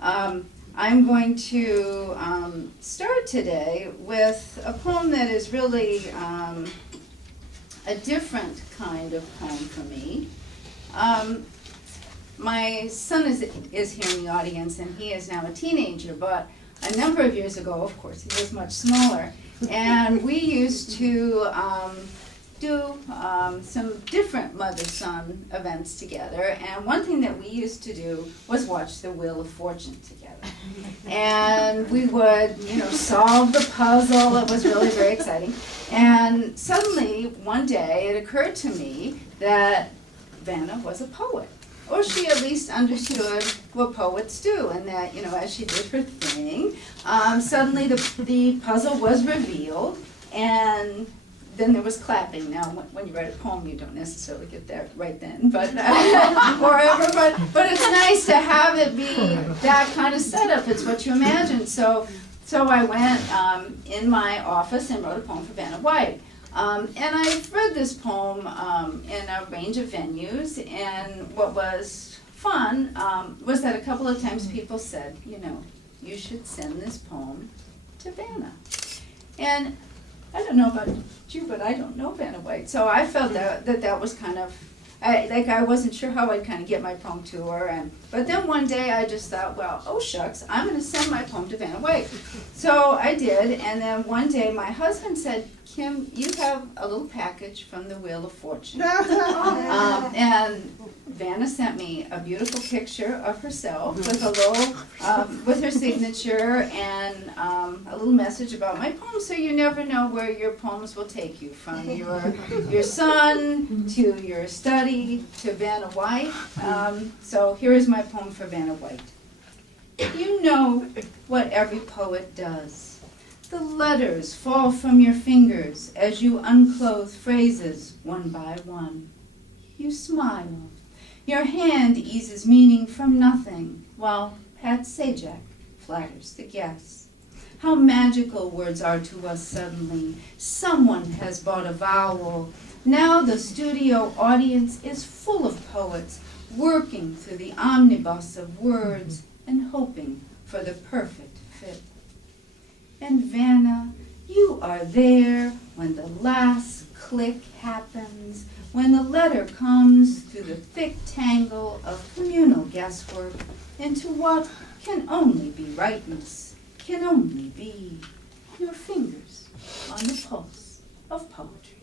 I'm going to start today with a poem that is really a different kind of poem for me. My son is here in the audience, and he is now a teenager, but a number of years ago, of course, he was much smaller, and we used to do some different mother-son events together, and one thing that we used to do was watch the Wheel of Fortune together. And we would, solve the puzzle. It was really very exciting. And suddenly, one day, it occurred to me that Vanna was a poet. Or she at least understood what poets do, and that, as she did her thing, suddenly the puzzle was revealed, and then there was clapping. Now, when you write a poem, you don't necessarily get that right then, but it's nice to have it be that kind of setup. It's what you imagine. So I went in my office and wrote a poem for Vanna White. And I've read this poem in a range of venues, and what was fun was that a couple of times people said, you should send this poem to Vanna. And I don't know about you, but I don't know Vanna White, so I felt that was kind of, I wasn't sure how I'd kind of get my poem to her, but then one day I just thought, well, oh shucks, I'm going to send my poem to Vanna White. So I did, and then one day my husband said, Kim, you have a little package from the Wheel of Fortune. And Vanna sent me a beautiful picture of herself with a little, with her signature and a little message about my poem, so you never know where your poems will take you, from your son to your study to Vanna White. So here is my poem for Vanna White. You know what every poet does. The letters fall from your fingers as you unclothe phrases one by one. You smile. Your hand eases meaning from nothing, while Pat Sajak flatters the guess. How magical words are to us suddenly. Someone has bought a vowel. Now the studio audience is full of poets, working through the omnibus of words and hoping for the perfect fit. And Vanna, you are there when the last click happens, when the letter comes through the thick tangle of communal guesswork into what can only be rightness, can only be your fingers on the pulse of poetry.